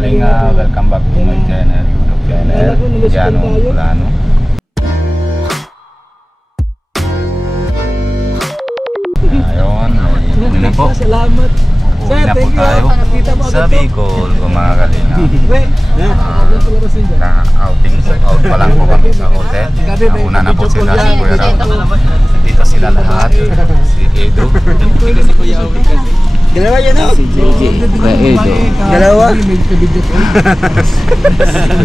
Kalinga, welcome back to my channel, YouTube channel, Jano Plano. Ayun, yun na po. Salamat. Uwi na po tayo sa Bicol, mga Kalinga. Out pa lang po kami sa hotel. Nauna na po sila si Kuya Raul. Dito sila lahat, si Edo. Si Kuya Uwi kasi. Dalawa yun o? Si JJ, Kuya Edo. Dalawa? Kasi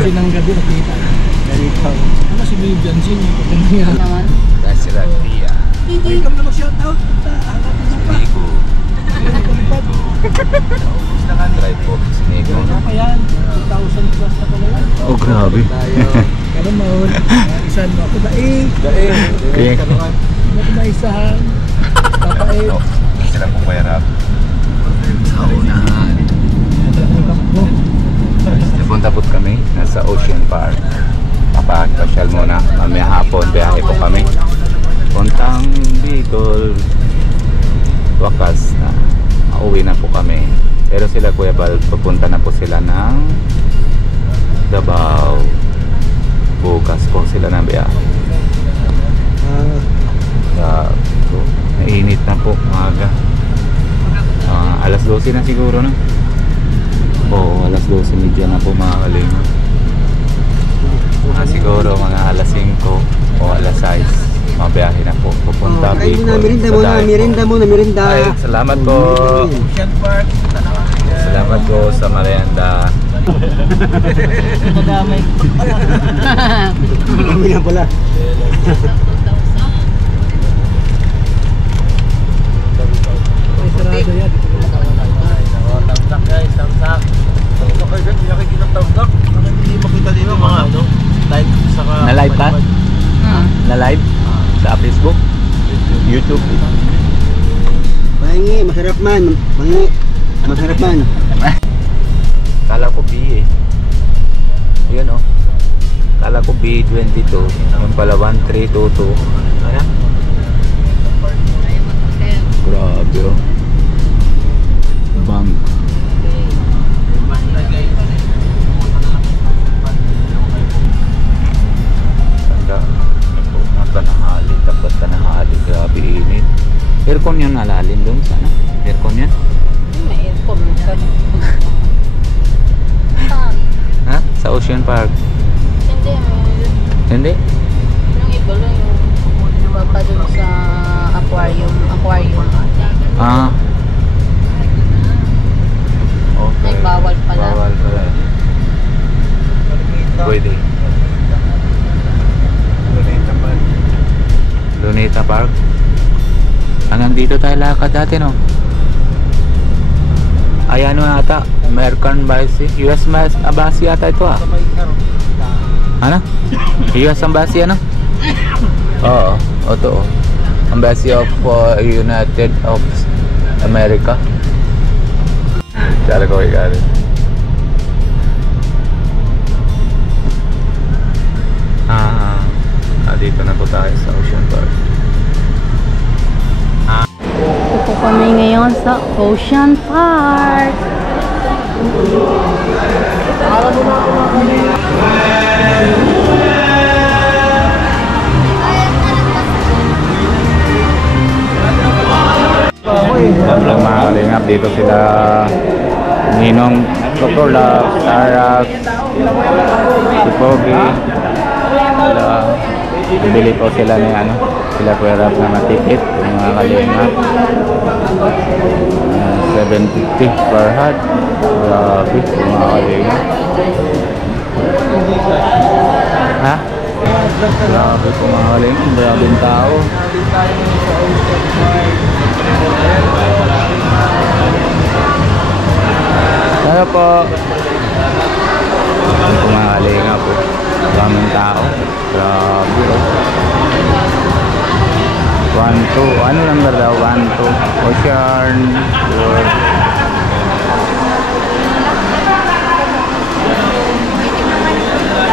nang gabi nakita. Ano si Babe Jansin? Naman. Dahil sila Tia. Hindi ka naman shoutout. Si Nico. Drive po si Nico. Ano pa yan? 2,000 plus na pala yan. Oh, grabe. Pero mahal. Isan mo ako daig. Kaya Ano ko maisahan? Papait. oh, sila po Kuya Rab. Sa unahan. Napunta po kami. Nasa Ocean Park. Papasyal muna. Mamaya hapon, biyahe po kami. Puntang Bicol. Wakas na. Mauwi na po kami. Pero sila Kuya Bal, pupunta na po sila ng Davao. Bukas po sila ng biyahe. So, nainit na po maaga. Alas 12 na siguro na. Oo, alas 12:30 na po mga Kalinga. Siguro mga alas 5 o alas 6 mabiyahe na po pupunta Bicol. Merinda muna. Ay, salamat po. Ocean Park. Salamat po sa merienda. Nadamay ko. Hindi na pala. Ay, sarado yan. Tamsak guys, tamsak. Tamsak kayo guys, nakikita ng tamsak. Hindi makita dito mga ano, live saka... Na live ka? Na live? Sa Facebook? YouTube? Pahingi, masarap man. Pahingi, masarap man. Kala ko B eh. Yun oh. Kala ko B22. Yung pala 1322. Ayan. Grabe oh. Bank. Tanda. Tanahali. Dapat tanahali. Grabe init. Aircon yun nalalim doon sana. Aircon yan. May aircon ka. Ha? Sa Ocean Park? Hindi, Hindi? yung iba lang yung baba dun sa aquarium. Ah. Okay. Ay, bawal pala. Bawal pala. Pwede. Luneta Park. Hanggang dito tayo lakad dati no? Ay ano ata? American Embassy? US Embassy ata ito ah. Ano? US Embassy ano? Oo. Ito oh. Embassy of United of America. Cara ko ikaw. Dito na po tayo sa Ocean Park. Ito po kami ngayon sa Ocean Park. Walang mga Kalingap, dito sila Ninong, Dr. Love, Sarah, si Pogi. Bili po sila ni ano, sila Kuya Rab na matikit, mga Kalingap. 750 per head. Grabe, mga Kalingap. Ha? Grabe po mga Kalingap, grabing tao. Ano po? Ang kumali nga po. Maraming tao. Grabe oh. 1-2. Ano number daw? 1-2. Ocean.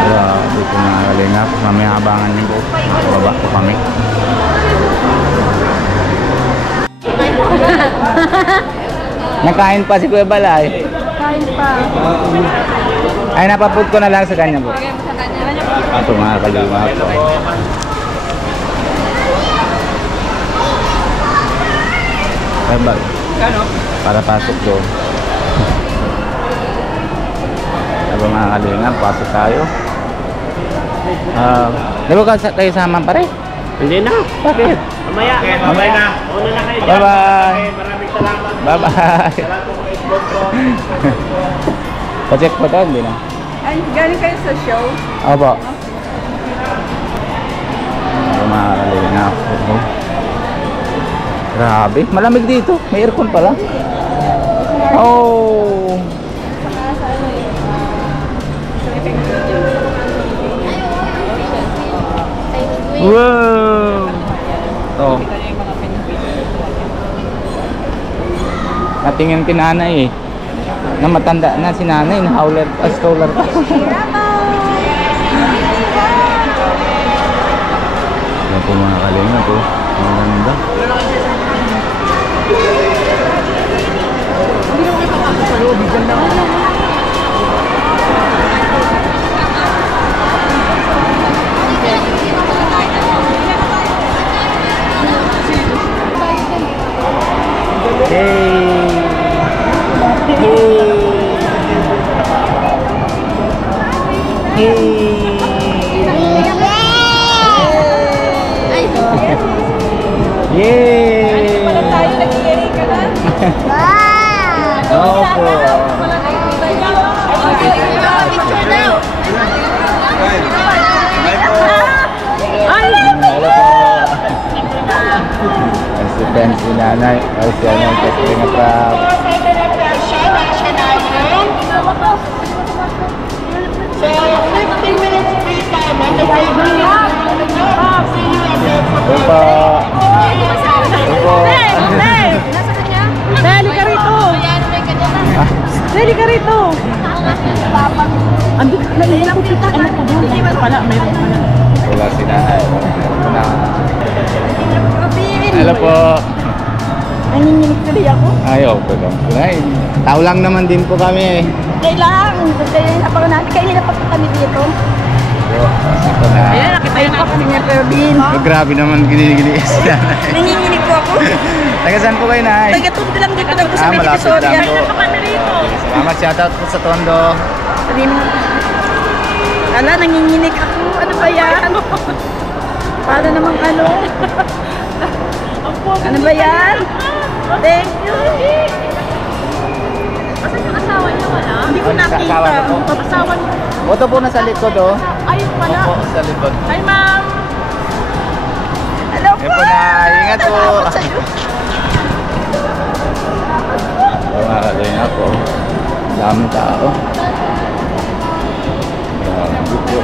Grabe po mga kalingap. Mamaya abangan niyo po. Baba po kami. Nakain pa si Kuya Balay. Kain pa. Ay, napaput ko na lang sa kanya po. Lagay mo sa kanya. Ito mga kalima po. Ay, para pasok doon. Aba mga kalima, pasok tayo. Di ba kayo sama pare? Hindi na. Bakit? Mamaya. Mamaya na. Una na kayo dyan. Bye-bye. Maraming salamat. Bye-bye. Salamat po kayo sponsor. Pa-check po tayo, hindi na. Ay, galing kayo sa show? Opo. Aba mga kalima. Grabe, malamig dito. May aircon pala. Oh. Wow. Oh. Natingin kay nanay eh. Na matanda na si nanay, na howler pa, stroller pa. Yan po mga kalinga po. Ang ganda. Yay! Pala tayo nag-iiri ka na? Opo. Picture daw! Hello po. Ay, si Ben, si nanay. Ay, si nanay, kasi nga prap. So, 15 minutes free time on the way home. See you at the Doon po. Doon po. Nasa kanya? Dali ka rito! Ayan, may kanya na. Dali ka rito! Ando, nailang ko kita. Ano pa doon? Pala, mayroon pala. Wala si nanay. Wala. Hello po. Nanginginig tuloy ako. Ayaw ko lang. Ay, tao lang naman din po kami eh. Kailangan. Kaya napakan natin. Kaya nilapag kami dito. Kasi po na. nakita yun pa kasi niya Pervin. Grabe naman ginigilis si nanay. Nanginginig po ako. Taga saan po kayo, nay? Taga-tundo lang dito lang po sa Malapit Medicasoria. lang po. Salamat, shoutout po sa Tondo. Sabi mo. Ala, nanginginig ako. Ano ba yan? Paano namang ano? Ano ba yan? Thank you. Asan yung asawa niya wala? Hindi ko nakita. Asawa na po. Asawa niya. Oto po nasa likod, oh. Ayun pala. Opo, sa likod. Hi, ma'am. Hello po. Yan po na, ingat po. Salamat sa'yo. Mga nga po. Dami tao. Grabe po.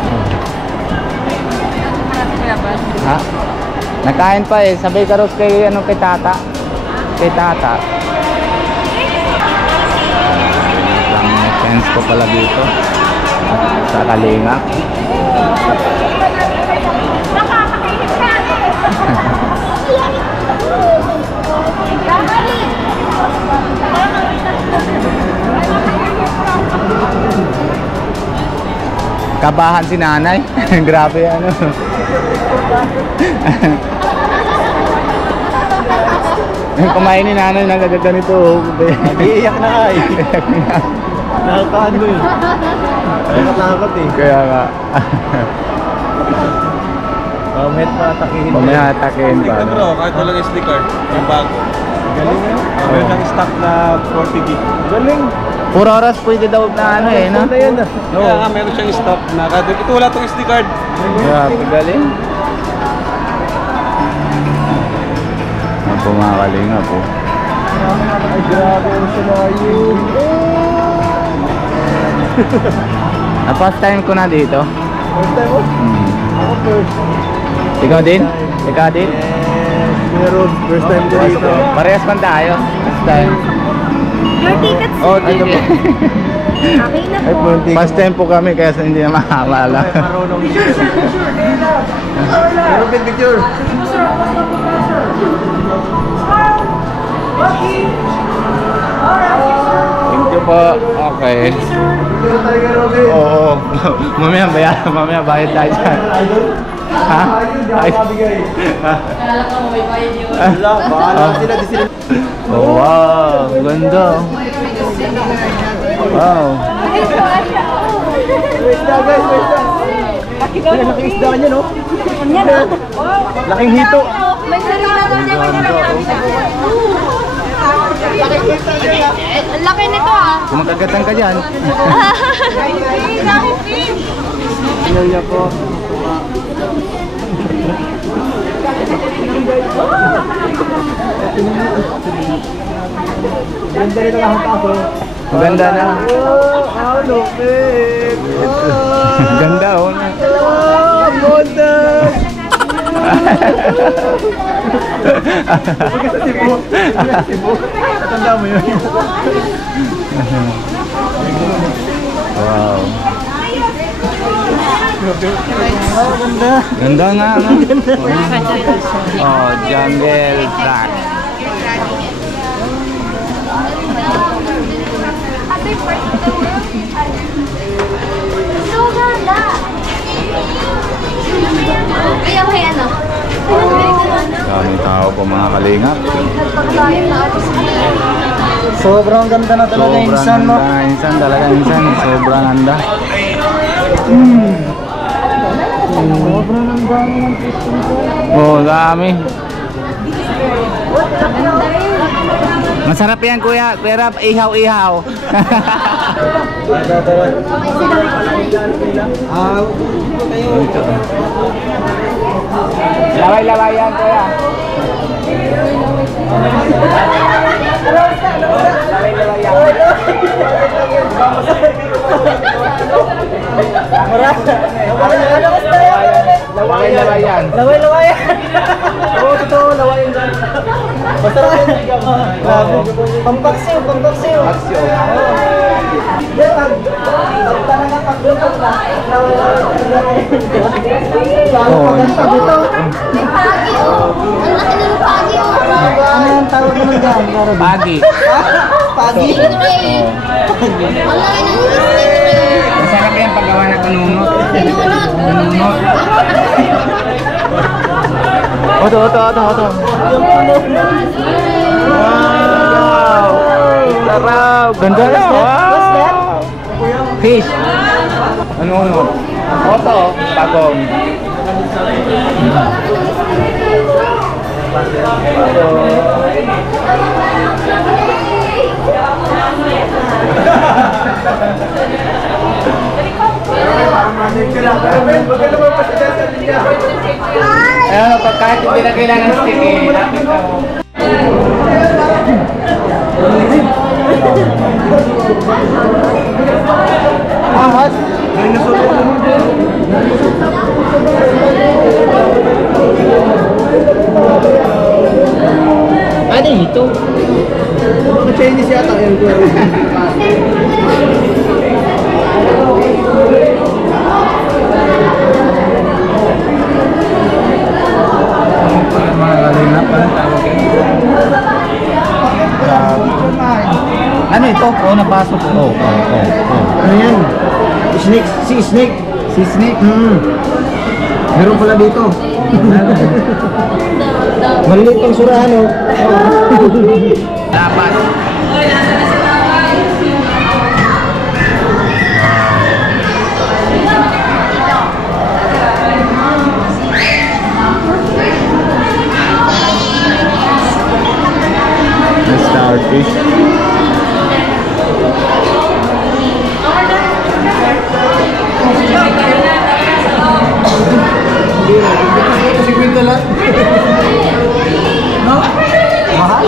Ha? Nakain pa eh. Sabay karos kay, ano, kay tata. Kay tata. May chance po pala dito. Sa Kalinga. Kabahan si nanay. Grabe ano. Yung kumain ni nanay nagagaganito. Nag-iiyak na ka eh. Nakakaan mo eh. Nakatakot eh. Kaya nga. Pamit pa atakihin. Mamaya atakin ba? Bro, kahit walang SD card, yung bago. Galing yun. Meron kang stock na 40 gig. Galing. Puro oras pwede daw na ano eh, no? Ano yan ah? Kaya nga meron siyang stock na kahit ito wala tong SD card. Grabe, galing. Ang pumakalinga po. Ay grabe ang sanayo. Na first time ko na dito. First time mo? Ako first. Ikaw din? Ikaw din? Yes, meron. First time ko dito. Parehas man tayo. First time. Your tickets. Oh, ticket. Okay na Ay, po. punti. First time po kami kaya hindi na makamala. Marunong. Meron din picture. Thank you. you po. Okay. Oo. Mamaya bayad tayo dyan. Ha? Kala ko may bayad yun. Wala, bahala sila. Di sila. Oh, wow. Ganda. Wow. Wait na guys, wait na. Laking isda niya, no? Laking hito. May salita daw niya. Ang laki nito ah. Magkagatan ka dyan. Iya po. Ganda rin ang hataso. Maganda na. Oh, lupit. Ganda oh. Oh, bonus. Cebu. Tanda mo yun. Wow. Ganda. Ganda nga, no? Oh, jungle track. So ganda. Kaya may ano? Daming tao po mga kalingap. Sobrang ganda na talaga Sobrang insan, no? ganda, insan talaga, insan. Sobrang ganda. Sobrang ganda ng piston ko. Oh, dami. Masarap yan, kuya. Pero ihaw-ihaw. Laway-laway yan, kuya. Laway-laway yan. Laway-laway yan. Laway. Oo, totoo, laway yan dyan. Masarap yan. Pampaksiw. Aksyo. Talaga paglutok na. Oh, May pagi oh. Ang laki ng pagi oh. Ano yung tawag naman dyan? Pagi. Pagi? Stingray. Ang laki ng stingray. Masarap yan paggawa ng kanunot. Sinunod. Kanunot. Oto. Wow! Sarap! Ganda na! Wow! Fish! Ano? Oto, bagong. Ayan, kahit hindi na kailangan stick eh. Ahas? Ano ito? Chinese yata yun. Ano ito? Oo, napasok. Oo. Ano yan? Snake? Si Snake? Si Snake? Meron pala dito. Maliit ang surahan, oh. Dapat. Starfish. Si Quinto lang. No? Mahal?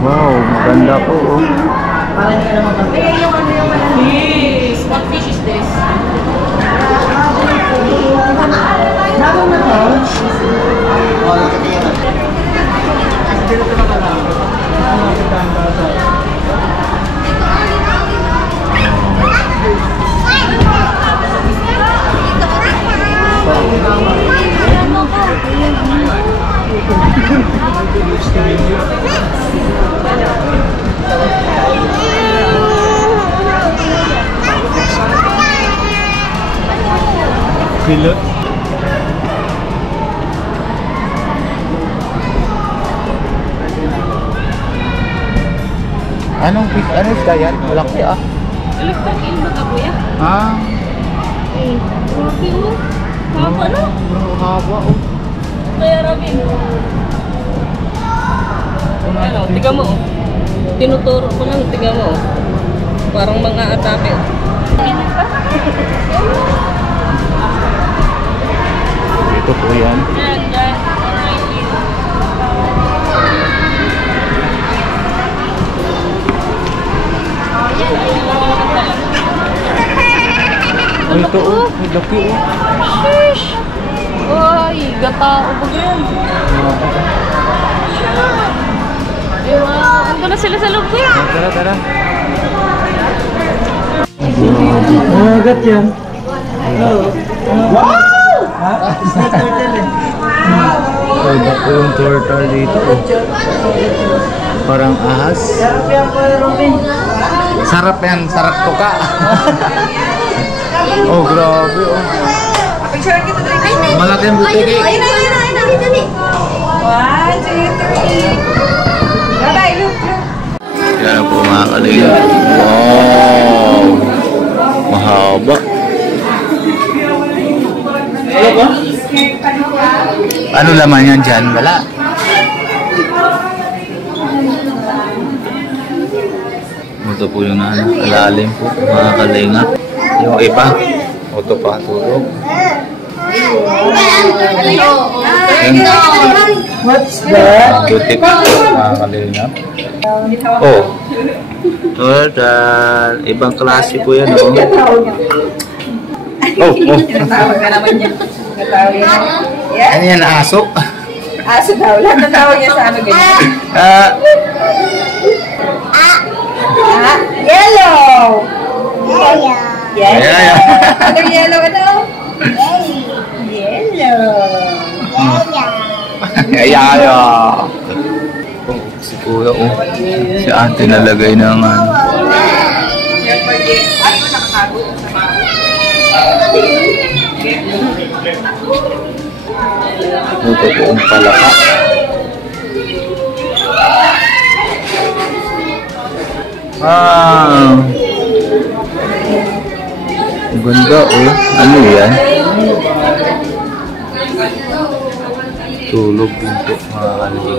Wow, maganda po oh. Fish! What fish is this? Pilot. Anong fish? Ano isda yan? Malaki ah. Electric eel ba ka, kuya? Ah, Eh, grabe oh. Haba na. haba oh. Kaya Robin. Ano, tiga mo oh. Tinuturo ko lang, tiga mo oh. Parang mga atake oh. Ito po yan. Ay, ito oh. May laki oh. Sheesh! Ay, gata o ba yan? Ando na sila sa loob kuya. Tara, tara. Magat yan. Wow! Snake turtle eh. Ay, bako yung turtle dito oh. Parang ahas. Sarap yan po, Robin. Sarap yan, sarap tuka. Oh, grabe oh. Malaki ang butiki. Ayun na. Dali. 1, 2, 3. Bye-bye, look. Yan po mga kalinga. Wow! Mahaba. Ano laman yan dyan? Wala. Ito po yung alalim po mga kalinga. Yung iba, ito pa tulog. What's that? Butik mga kalinga. Oh, turtle. Ibang klase po yan oh. Oh. Tawag ka naman niya. Tawag yan. Ano yan, aso? Aso daw. Lahat ng tawag niya sa ano ganyan. Yellow! Yes. Yeah. Ano yellow? Ano? Yellow. Ayaya. Oh, si kuya oh. Si ate nalagay ng ano. Ito po ang palaka. Ang ganda oh. Ano yan? Tulog din po mga kalinga.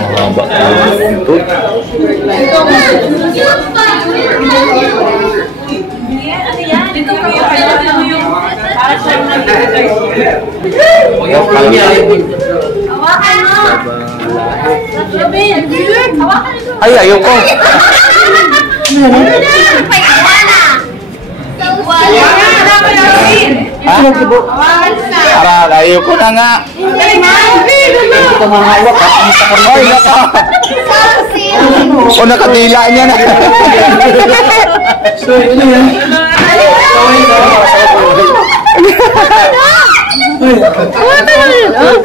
Mahaba po yung buntot. Ay, ayoko. Para ayoko na nga. Ito mga hawak ha. Ay, naka. O, nakadila niya na. So, ano yan?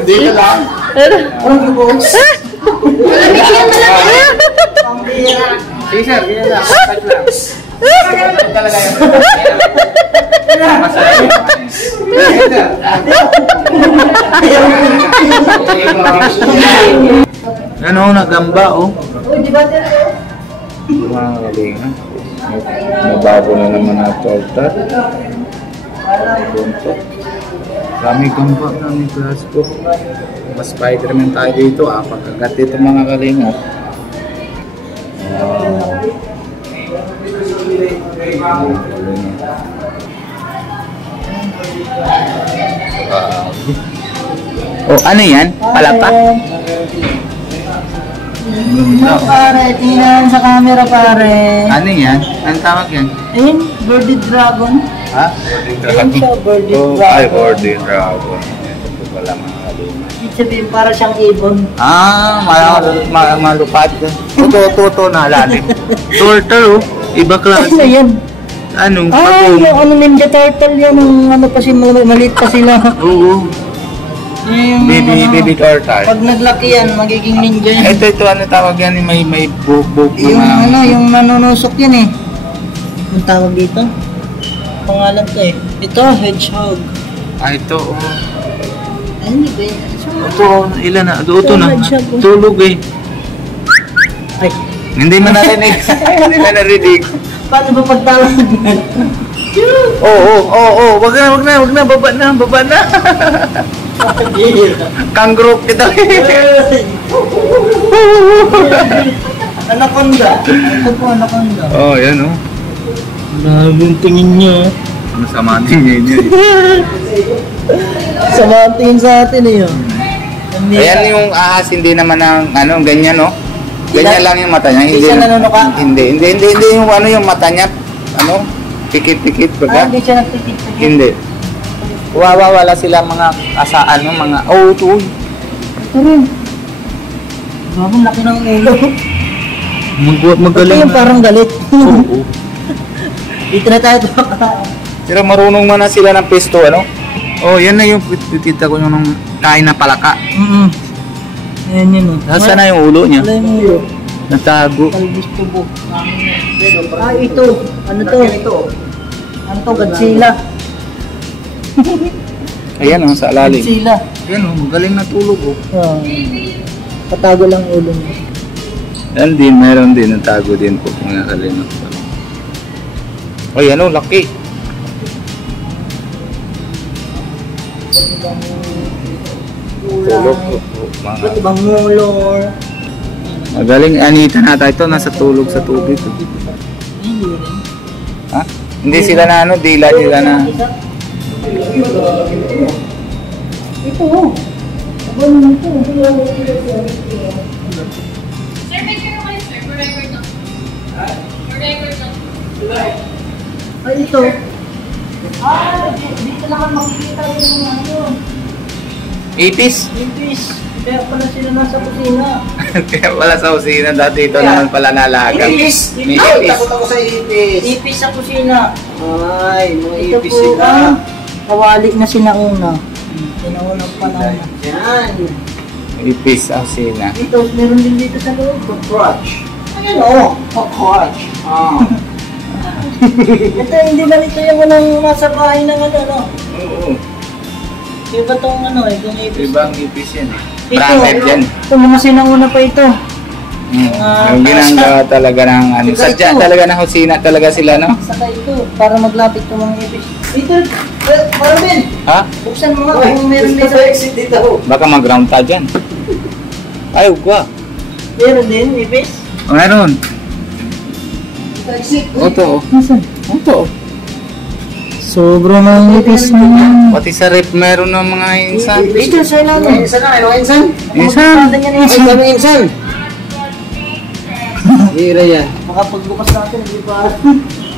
Dito lang. Caesar, ganyan lang. Talaga yan. Ano, nagamba oh. Mga kalinga. Mabago na naman na torta. Buntot. Kami gamba, kami plasco. Mas Spider-Man tayo dito ah. Pagkagat dito mga kalinga. Oh, ano yan? Palapa? Pare, tingnan sa camera pare. Ano yan? Anong tawag yan? Ayun, birdie dragon. Ha? Ayun siya, birdie Oh, dragon. ay, birdie dragon. Ito pala mga kalima. Ibig sabihin, para siyang ibon. Ah, malupad. Ito, nalalim. Turtle, oh. Iba klase. Ano yan? Anong Ay, yung ano, Ninja Turtle yan. Yung ano pa maliit pa sila. Oo. Yung, Baby turtle. Pag naglaki yan, magiging ninja yan. Ito, ano tawag yan? May buhok Yung ano, yung nanunusok yan eh. Ang tawag dito? Pangalan to eh. Ito, hedgehog. Ah, ito, oh. Ay, hindi ba yan? Ito, ilan na? Ito na. Hedgehog, oh. Tulog eh. Ay, Hindi mo narinig. Hindi mo narinig. paano ba pagtawag? Oo. Wag na. Baba na. Kangaroo kita. Anaconda. Ito po, anaconda. Oh, yan oh. Naging tingin niyo. Masama tingin niya. Sama tingin sa atin eh yun. Ayan yung ahas, hindi naman ang ano, ganyan no. Ganyan lang yung mata niya. Hindi siya nanunuka? Hindi yung ano yung mata niya. Ano? Pikit-pikit baga. Hindi siya nagpikit-pikit. Hindi. Wala sila mga asaan no, mga ito. Ito rin. Grabe, laki ng ulo. Ito Magaling yung parang galit. Oo. Dito na tayo. Pero marunong man na sila ng pesto, ano? Oh, yan na yung kita ko yung kain na palaka. Ayan yun. Nasaan na yung ulo niya? Wala yung ulo. Natago. Kalbis tubo. Ah, ito. Ano to? Ano to? Godzilla. Ayan oh, sa alalim. Godzilla. Ayan oh, magaling na tulog oh. Ah. Patago lang ulo niya. Yan din, meron din. Natago din po mga kalimot. Oh, yan oh, laki. Tulog po po. Ba't ibang mulor? Magaling, anita na tayo ito. Nasa tulog sa tubig. Oh. Hindi rin. Ha? Hindi sila na ano, dila nila na. Ito oh. Ano na ito? Sir, make your noise, sir. For record lang. For record lang. Ay, ito. Ah, dito naman makikita yung ano. Ipis. Ipis. Kaya pala sila nasa kusina. Kaya pala sa usina dati ito naman pala nalaga. Ipis. May Ay, ipis. takot ako sa ipis. Ipis sa kusina. Ay, mga Ito ipis po sila. kawali na sinauna. Sinaunang panahon na. Yan. Ipis sa usina. Dito, meron din dito sa loob. Crutch. Ayan o. Crutch. Ah. Ito, hindi ba ito yung unang nasa bahay ng ano, no? Oo. Iba tong ano, itong ipis. Ibang ipis yan eh. Ito, Branded yan. ito mga sinauna pa ito. Yung ginagawa talaga ng ano. Ito, Sadya ito. talaga ng husina talaga sila no? Saka ito, para maglapit itong mga ipis. Ito, parang din. Ha? Buksan mo nga kung meron din sa exit dito. Baka mag-ground ta dyan. Ayaw ko ah. Meron din, ipis. Meron. Exit. Oto. Nasaan? Oto. Sobrang mga ipis na. Pati sa rep meron ng mga insan. Dito sa ilalim. Insan na, ano insan? Insan. Magkakada niya na Ay, insan. kami insan. Hira yan. Makapagbukas natin, hindi pa.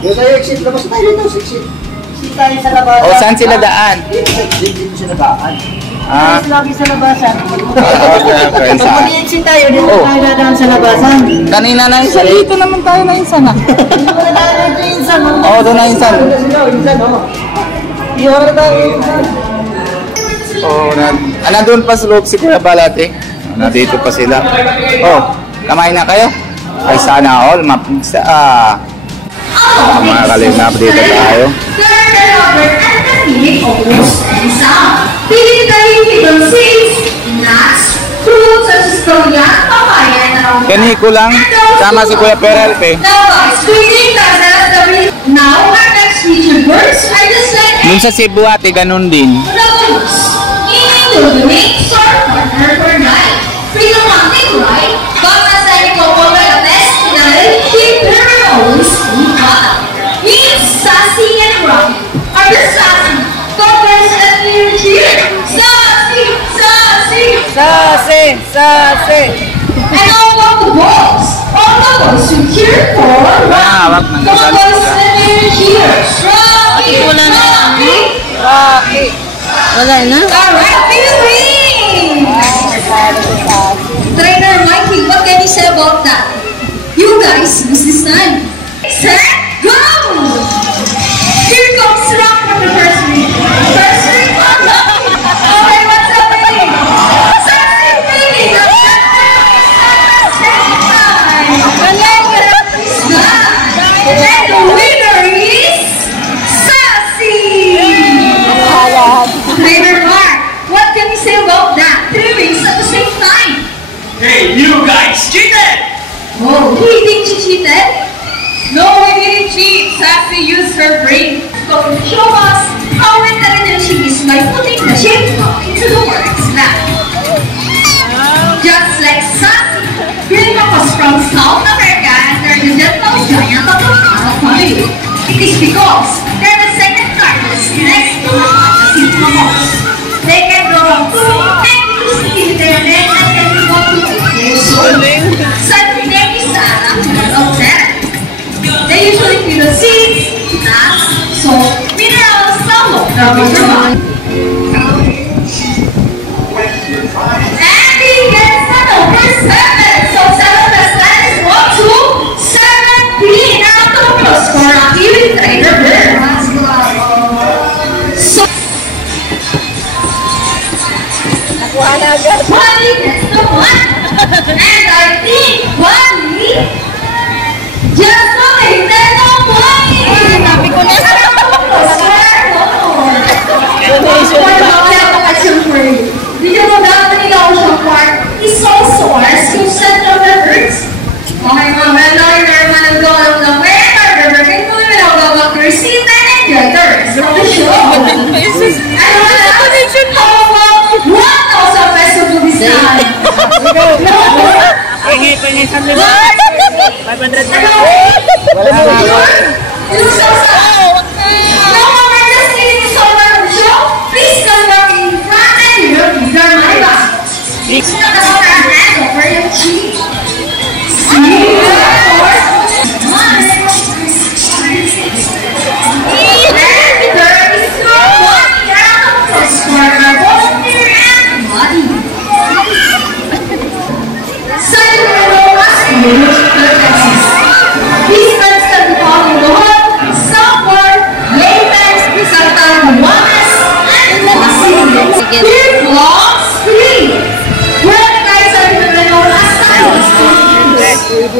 Dito tayo exit. Labas tayo dito. Exit. Hindi tayo sa labasan. O saan sila daan? Exit dito sa nabaan. Ah. Tayo lagi sa labasan. Okay, Pag saan? mag-exit tayo, dito Oh. tayo dadaan sa labasan. Kanina na insan. Dito naman tayo na insan ah. Hindi mo na tayo dito insan. Oo, doon na insan. Insan, oh. Iyo na tayo insan. Oh, nandun pa sa loob si Kuya Balate. Nandito pa sila. Oh, kamain na kayo? Ay sana all mapigsa. Mga kalimap dito tayo. Pili tayo ng seeds, nuts, fruits such as durian, papaya, and rambutan. Ganito lang. Sama si Kuya Peralpe. Now guys, tweeting that now our next featured birds are just like Dun sa Cebu ate, ganun din. Ragulus, meaning to donate, sort, partner, or die. Freedom hunting, right? Baka sa inyo ko the best na keep her always in battle. Means are the sassy talkers and you cheer. Sassy, sassy. And all of the boys who cheer for hawak ng talkers and you cheer. Rocky, Rocky. Wala na? Alright, Philippines! Trainer Mikey, what can you say about that? You guys lose this time. Set, go! Here comes Rock for the first ring. First ring on Rocky. Okay, what's happening? Second ring. Second time. And the winner is Sassy. Trainer Mark, what can you say about that? 3 rings at the same time. Hey, you guys cheated! Oh, we think she cheated? No, we didn't cheat. Sassy used her brain to show us how intelligent she is by putting the shape into the words that. Just like Sassy, Grandma was from South America and they're the gentle giant of the Kara family. It is because they're the second largest next to the Casino House. They can grow up to 10 to 60 their leg and can go to 8 years old. Sassy name is Sarah, of Sarah. They usually feed the seeds, nuts, salt, minerals, salt, and he gets the number 7. So 7 plus 9 is equal to 17. Now total score Rocky with Trainer Bear. So Wally gets the 1. And I think Wally just makes the Wally. Sabi ko na. Did you know that the ocean part is also a rescue center of the Earth? Okay, mga meron naman ang goal ng American River kaya kung may nagawag to receive and enjoy the rest of the show. Ano na? How about 1,000 pesos to this time? Pengi sa nila. 500 na. Wala na. No more just kidding is over of the show. Please come back in front and you know these are my baskets. It's not about our hand over your cheek. See? Of course. And there is no one round of course for our volunteer and body. Such a robust image purposes. These birds can be found in the home, somewhere, laytimes, sometimes once, and possibly. Here belongs 3. Well, guys, are you known as styles?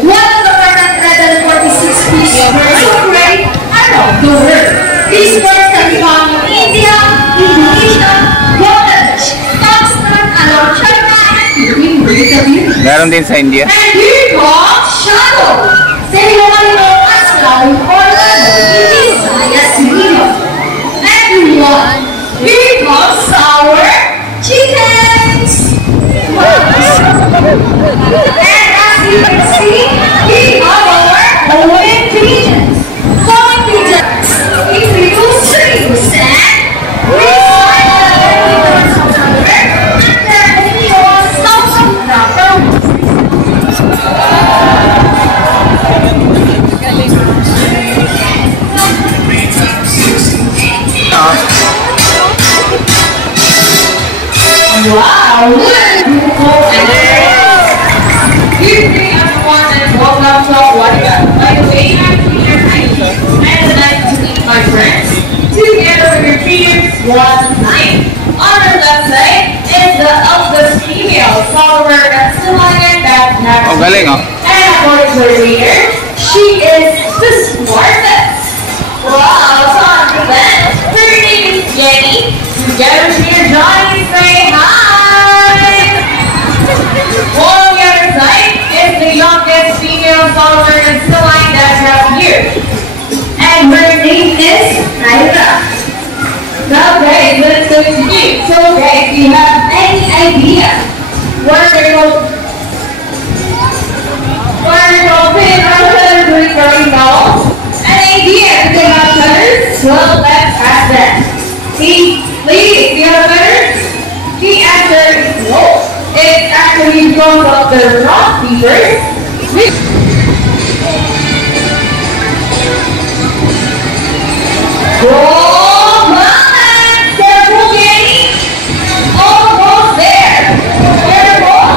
One of the 146 species birds of prey around the world. These birds can be found in India, Indonesia, Bangladesh, Pakistan, along China, and even Britain. Meron din sa India. And here comes Shadow. Ceremony known as flowering organ in Visayas region. Everyone, here comes our chickens. And as you can see, we have our Hawaiian pigeons. Hawaiian pigeons introduce trees and recycle elements of the earth and their individual social proper. Wow! Good day everyone and welcome to our podcast. By the way, I'm Peter Heine and I'd like to meet my friends together with your treaters one night. On our left side is the eldest female follower that's delighted that next Oh, galing, oh. And according to her leader, she is the smartest. Wow, so on to that. Her name is Jenny. Together with your Johnny, say hi! On the other side is the youngest female follower that's the line that's out here. And her name is Naira. Now guys, let's go to you. So guys, do you have any idea what they're going to pin our color right now? An idea to take our colors? Well, let's of the rock beavers. Oh, man! They're moving! Almost there! Careful!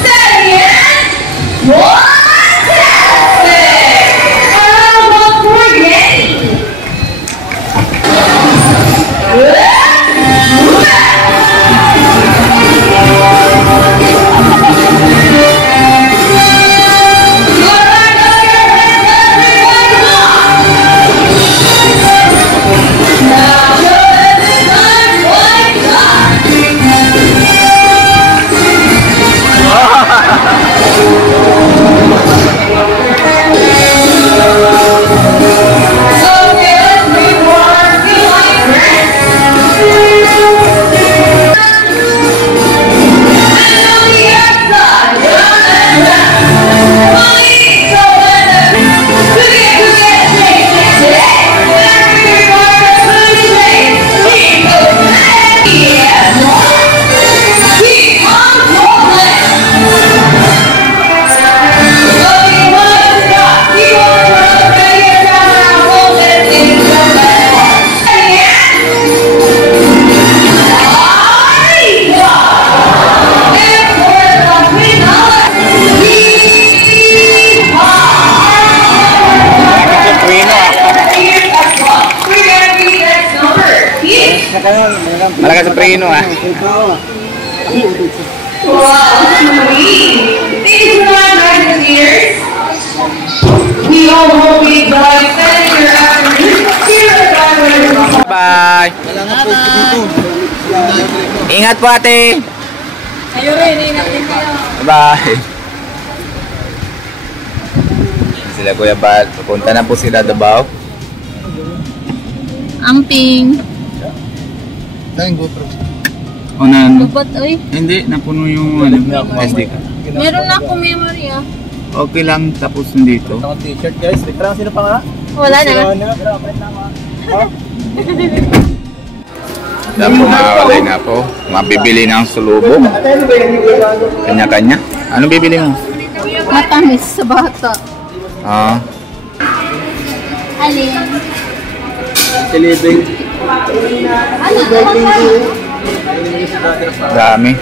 Steady and fantastic! Almost we're getting! Malakas sa preno ah. Wow, sweet! Thank you so much, volunteers. We all hope you enjoyed spending your afternoon here at Byward. Bye! Ingat po ate! Kayo rin, ingat din kayo. Bye! Sila Kuya Bal. Pupunta na po sila Davao. Amping. O na ano? Lubat, oy. Hindi, napuno yung SD ka. Meron na ako memory, ah. Okay lang, tapos nandito. T-shirt guys. Parang sino pa nga? Wala na. Dapo makakawalay na po. Mabibili ng sulubong. Kanya-kanya. Anong bibili mo? Matamis sa bata. Ah, Alin? Silibing. Ano? dami.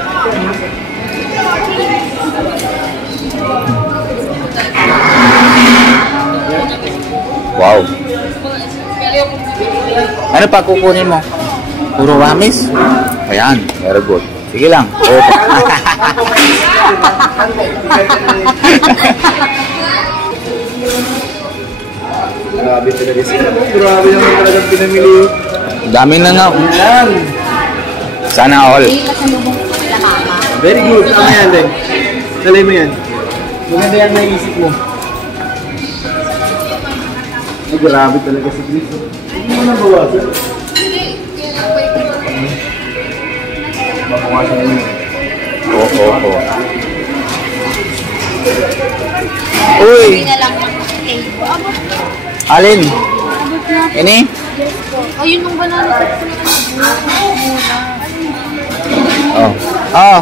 Wow. Ano pa kukunin mo? Puro ramis? Ayan, very good. Sige lang. Grabe talaga sila. Grabe naman talagang pinamili. Dami na nga. Sana all. Very good. Tama yan din. Talay mo yan. Maganda yan naisip mo. Ay, grabe talaga si Chris. Hindi mo nabawasan. Mabawasan mo. Oo. Uy! Alin? Ini? Ayun yung banana chips na Oh. Oh.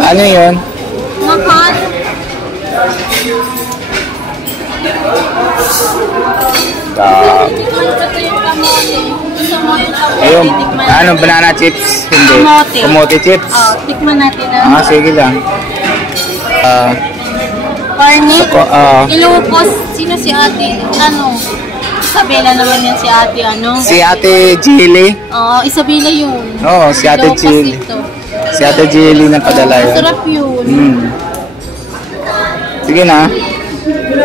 Ano yun? Mahal. Ayun, ano, banana chips? Hindi. Kamote. Kamote chips? Oh, tikman natin Sige lang. Parnit. So, Ilocos. Sino si ate? Ano? Isabela naman yan si ate, ano? si Ate Jilly. Oo, Isabela yun. Oo, si Ate Ilocos Jilly. ito. Si Ate Jilly na padala yun. Masarap yun. Sige na.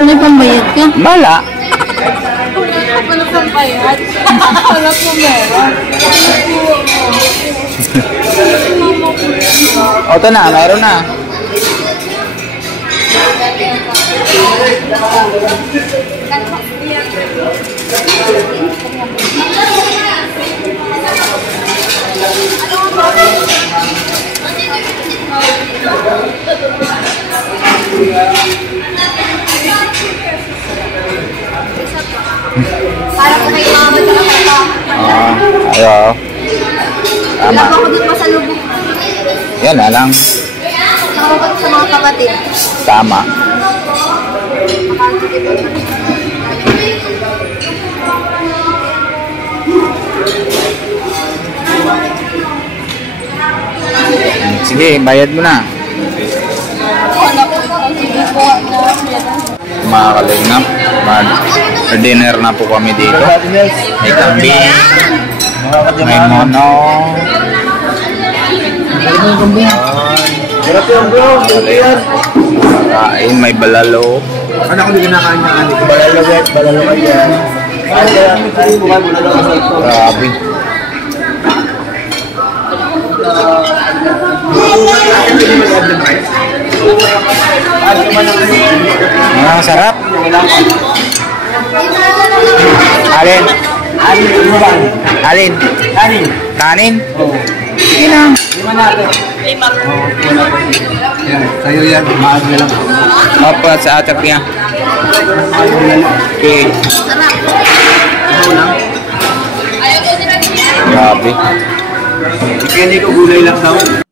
May pambayad ka? Mala. Wala pang bayad. Wala pang meron. O, ito na. Mayroon na. Para po kayo mga magkakata. Ayo. Wala Tama. po ako dito sa lubog. Yan na lang. Nakakapag sa mga kapatid. Tama. Sige, bayad mo na. Mga kalingap, mag-dinner na po kami dito. May kambing, may mono. Sarap yan bro, sarap yan. Kain, may balalo. Ano ako hindi kinakain niya? Balalawet, balalawet yan. Kaya kain mo ba, balalawet ito. Grabe. Ang sarap. Alin? Alin? Kanin? Sige na. Sa'yo yan, maaari na lang. Opo, sa atap niya. Okay. Grabe. Kaya hindi ko gulay lang daw.